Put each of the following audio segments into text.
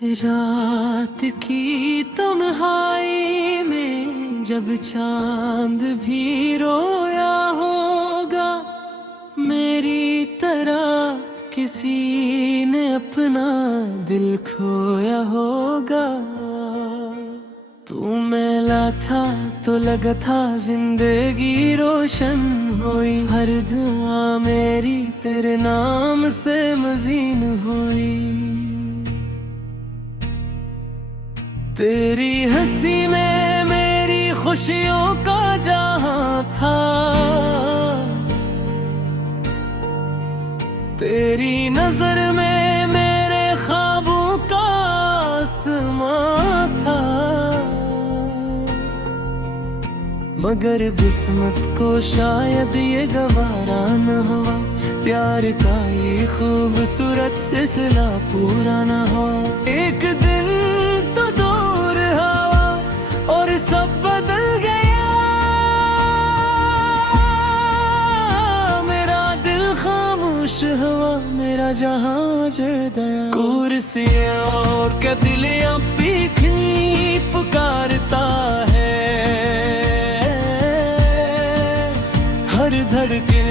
रात की तन्हाई में जब चांद भी रोया होगा, मेरी तरह किसी ने अपना दिल खोया होगा। तू मैला था तो लगा था जिंदगी रोशन हुई, हर दुआ मेरी तेरे नाम से मजीन हुई। तेरी हंसी में मेरी खुशियों का जहां था, तेरी नजर में मेरे ख्वाबों का आसमां था। मगर किस्मत को शायद ये गवारा न हुआ, प्यार का ये खूबसूरत सिलसिला पूरा न हो। एक दिन तो दूर हवा और सब बदल गया, मेरा दिल खामोश हुआ, मेरा जहां जल गया। कुर्सियां और क्या दिल भी खिली पुकारता है, हर धड़कन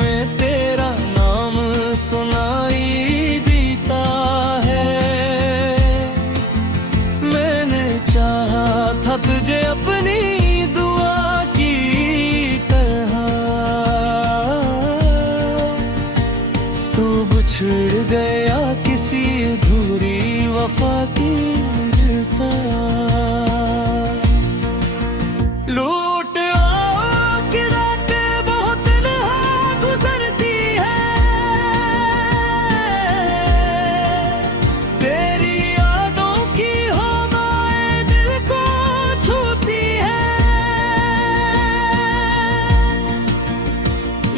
में तेरा नाम सुनाई देता है। मैंने चाहा था तुझे अपनी दुआ की तरह, तू बिछड़ गया किसी अधूरी वफा की तरह। लूट आओ कि रातें बहुत तन्हा गुजरती है, तेरी यादों की हवाएं दिल को छूती है।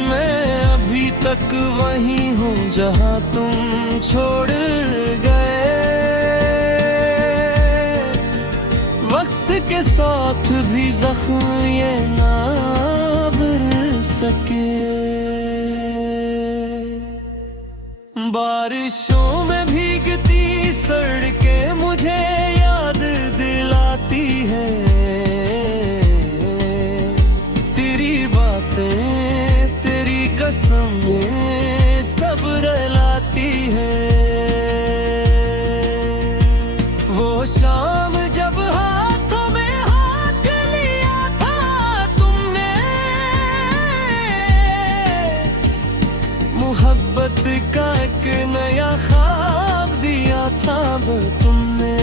मैं अभी तक वहीं हूँ जहाँ तुम छोड़ गए, वक्त के साथ भी जख्म ये ना भर सके। बारिशों में भीगती सड़कें मुझे याद दिलाती है, तेरी बातें तेरी कसमें सब रुलाती है। वो शाम जब हाथों में हाथ लिया था तुमने, मोहब्बत का एक नया ख्वाब दिया था तुमने।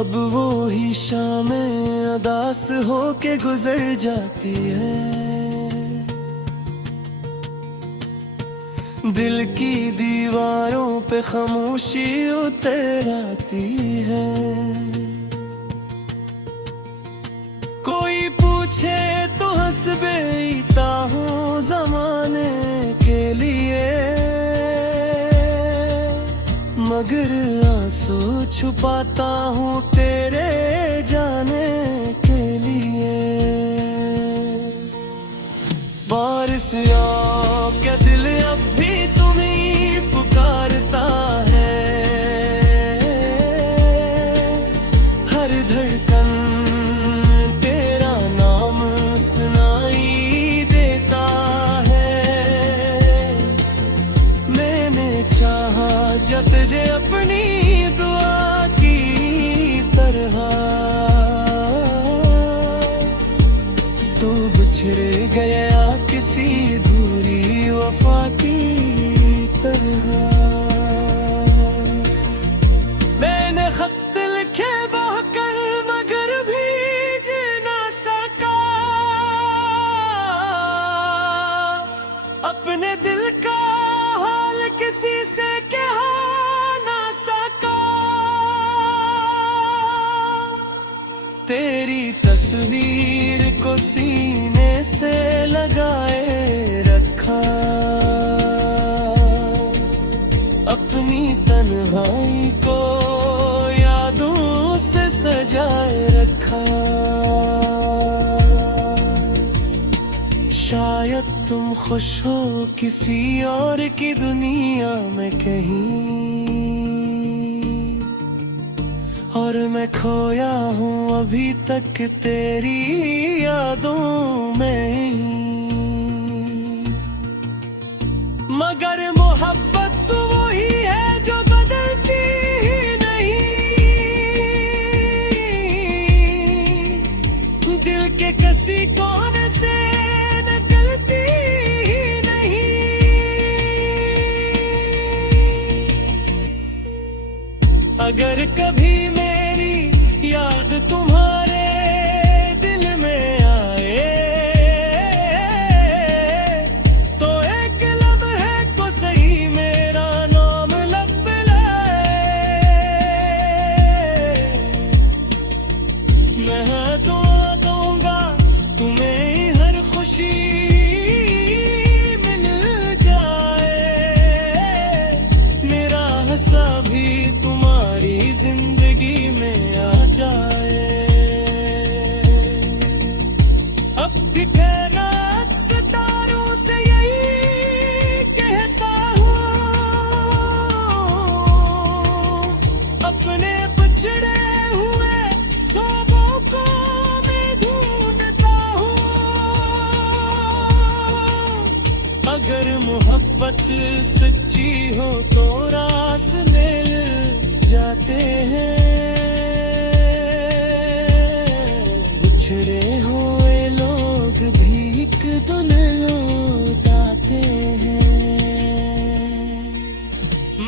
अब वो ही शामें अदास होके गुजर जाती है, दिल की दीवारों पे खामोशी उतर आती है। कोई पूछे तो हंस बेता हूँ जमाने के लिए, मगर आंसू छुपाता हूँ तेरे जाने के लिए। बारिश आओ क्या दिल अब भी तुम्हें पुकारता है, हर धड़कन तेरा नाम सुनाई देता है। मैंने चाहा जब तुझे अपनी दुआ की तरह, तू बिछड़ गया किसी दूरी वफा की तरह। मैंने खत लिखे बहकर मगर भीज ना सका, अपने दिल का हाल किसी से कह ना सका। तेरी तस्वीर को सीने से लगाए रखा, अपनी तन्हाई को यादों से सजाए रखा। शायद तुम खुश हो किसी और की दुनिया में कहीं, और मैं खोया हूँ अभी तक तेरी यादों में ही। मगर मोहब्बत तो वही है जो बदलती ही नहीं, दिल के किसी कोने से निकलती ही नहीं। अगर कभी मेरी याद तुम्हारे दिल में आए, तो एक लम्हे को सही मेरा नाम लब पे लाए। मैं दुआ दूंगा तुम्हें हर खुशी मिल जाए, मेरा हंसा भी तुम्हारी जिंदगी में आ जाए। अब भी ठहरात सितारों से यही कहता हूँ, अपने बिछड़े हुए ख्वाबों को मैं ढूंढता हूँ। अगर मोहब्बत सच्ची हो तो रास मिल जाते हैं, बिछड़े हुए लोग भी एक दिन लौटाते हैं।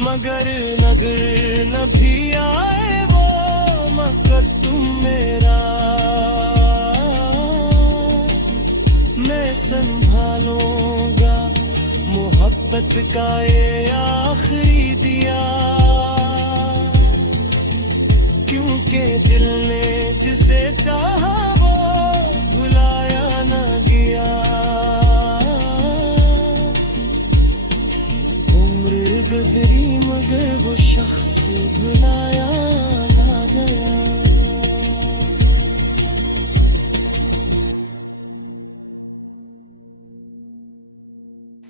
मगर नगर न भी आए वो मगर तुम मेरा, मैं संभालूंगा मोहब्बत का ये आखिरी दिया, क्योंकि दिल ने जिसे चाहा वो भुलाया न गया। उम्र गुजरी मगर वो शख्स भुलाया न गया।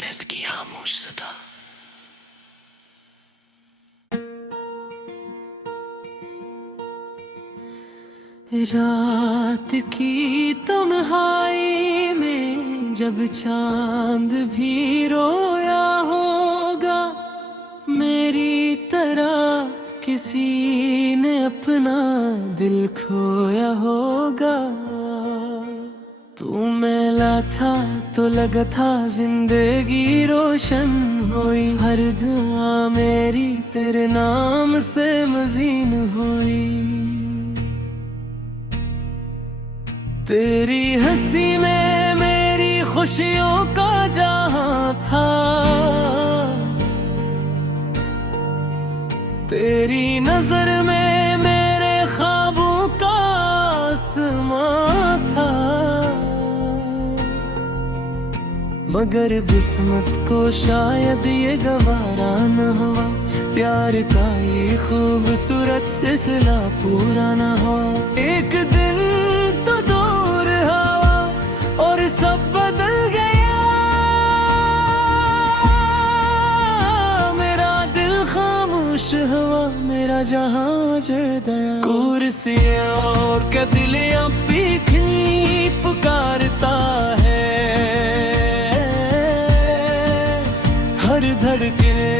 दिल की खामोश सदा। रात की तन्हाई में जब चांद भी रोया होगा, मेरी तरह किसी ने अपना दिल खोया होगा। तू मैला था तो लगा था जिंदगी रोशन हुई, हर दुआ मेरी तेरे नाम से मजीन हुई। तेरी हंसी में मेरी खुशियों का जहां था, तेरी नजर में मेरे ख्वाबों का आसमां था। मगर किस्मत को शायद ये गवारा न हुआ, प्यार का ये खूबसूरत सिलसिला पूरा न हो। एक दिन तो दूर हवा और सब बदल गया, मेरा दिल खामोश हुआ, मेरा जहां जल गया। कुर्सियां और क्या दिल पीखनी पुकारता है, हर धड़कने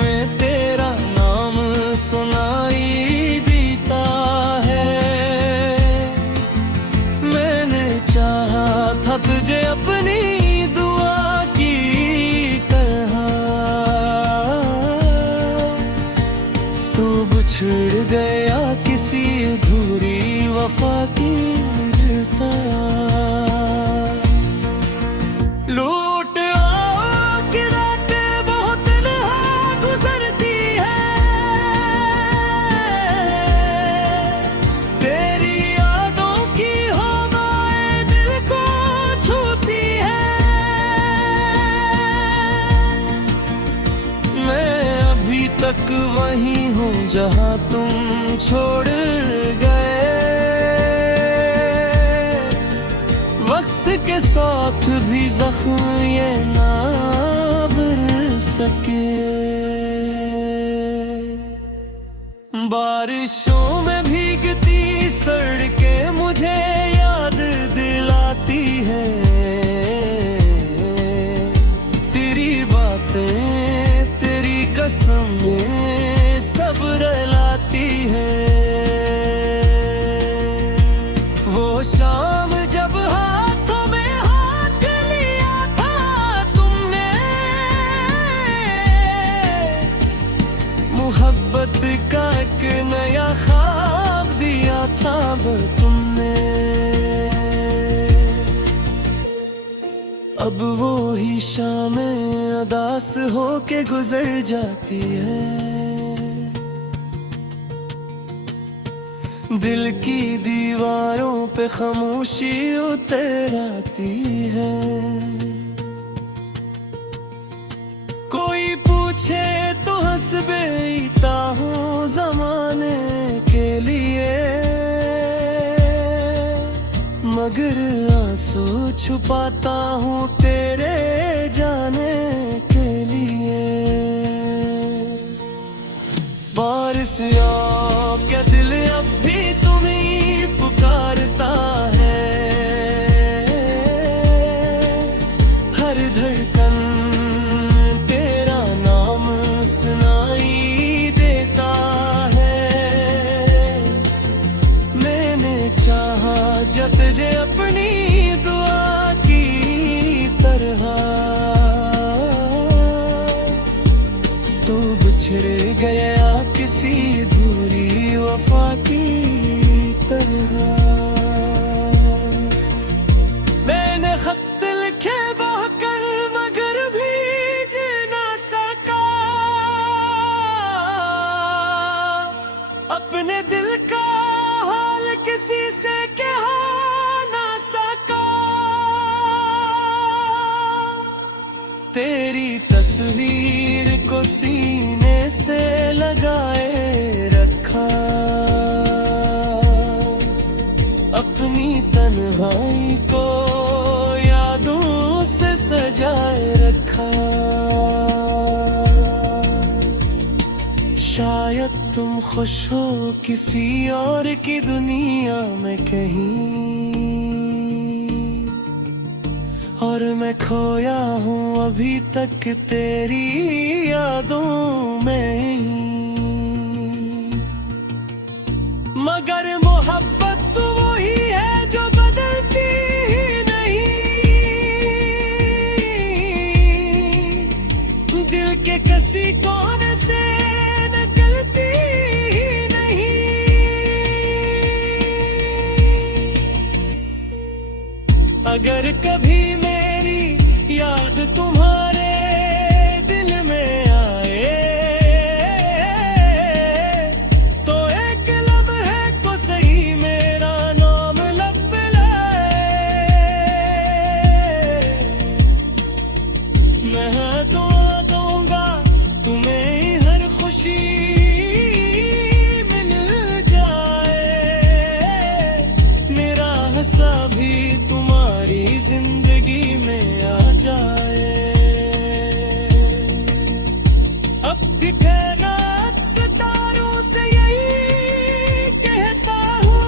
में तेरा नाम सुनाई देता है। मैंने चाहा था तुझे अपनी दुआ की तरह, तू बिछड़ गया किसी अधूरी वफा की तरह। लूट आओ कि रातें बहुत तन्हा गुजरती है, तेरी यादों की हवाएं दिल को छूती है। मैं अभी तक वही हूँ जहाँ तुम छोड़ गए, वक्त के साथ भी जख्म ये ना भर सके। बारिशों में भीगती सड़कें मुझे याद दिलाती है, तेरी बातें तेरी कसमें सब रुलाती है। वो शाम जब हाथों में हाथ लिया था तुमने, मोहब्बत का एक नया ख्वाब दिया था तुमने। अब वो ही शामें अदास होके गुजर जाती है, दिल की दीवारों पे खामोशी उतर आती है। कोई पूछे तो हंस बेता हूँ ज़माने के लिए, मगर आंसू छुपाता हूँ तेरे जाने के लिए। बारिशों के दिल अब भी तुम्हीं पुकारता है, हर धड़कन तेरा नाम सुनाई देता है। मैंने चाहा जब तुझे अपनी दुआ की तरह, तो बिछड़ गया किसी दूरी वफा की तरह। मैंने खत लिखे बहकर मगर भीज ना सका, अपने दिल का हाल किसी से कह ना सका। तेरी तस्वीर को सीने से लगाए रखा, अपनी तन्हाई को यादों से सजाए रखा। शायद तुम खुश हो किसी और की दुनिया में कहीं, और मैं खोया हूँ अभी तक तेरी यादों में ही। मगर मोहब्बत तो वही है जो बदलती ही नहीं, दिल के किसी कोने से निकलती ही नहीं। अगर कभी मेरी याद तुम्हारे दिल में आए, तो एक लम्हे को सही मेरा नाम लब पे लाए। मैं दुआ दूंगा तुम्हें हर खुशी मिल जाए, मेरा हंसा भी तुम्हारी जिंदगी में आ जाए। अब भी कायनात सितारों से यही कहता हूँ,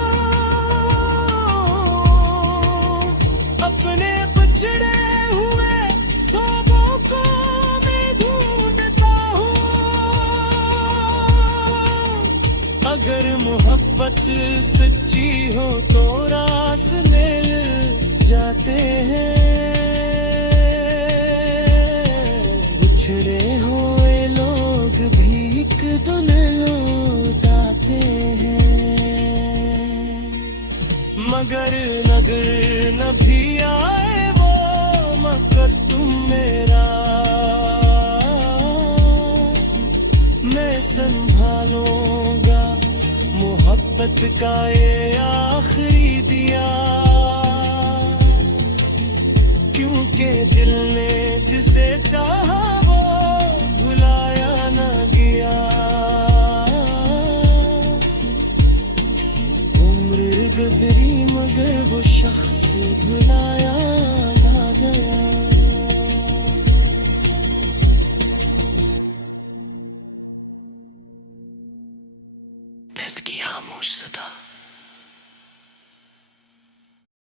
अपने बिछड़े हुए ख्वाबों को मैं ढूंढता हूँ। अगर मोहब्बत सच्ची हो तो रास मिल जाते हैं, बिछड़े हुए लोग भी एक दिन लौटाते हैं। मगर नगर न भी आए वो मगर तुम मेरा, मैं संभालूंगा मोहब्बत का ये आखिरी दिया। क्योंकि दिल ने जिसे चाहा वो भुलाया न गया। उम्र गुजरी मगर वो शख्स भुलाया की खामोश सदा।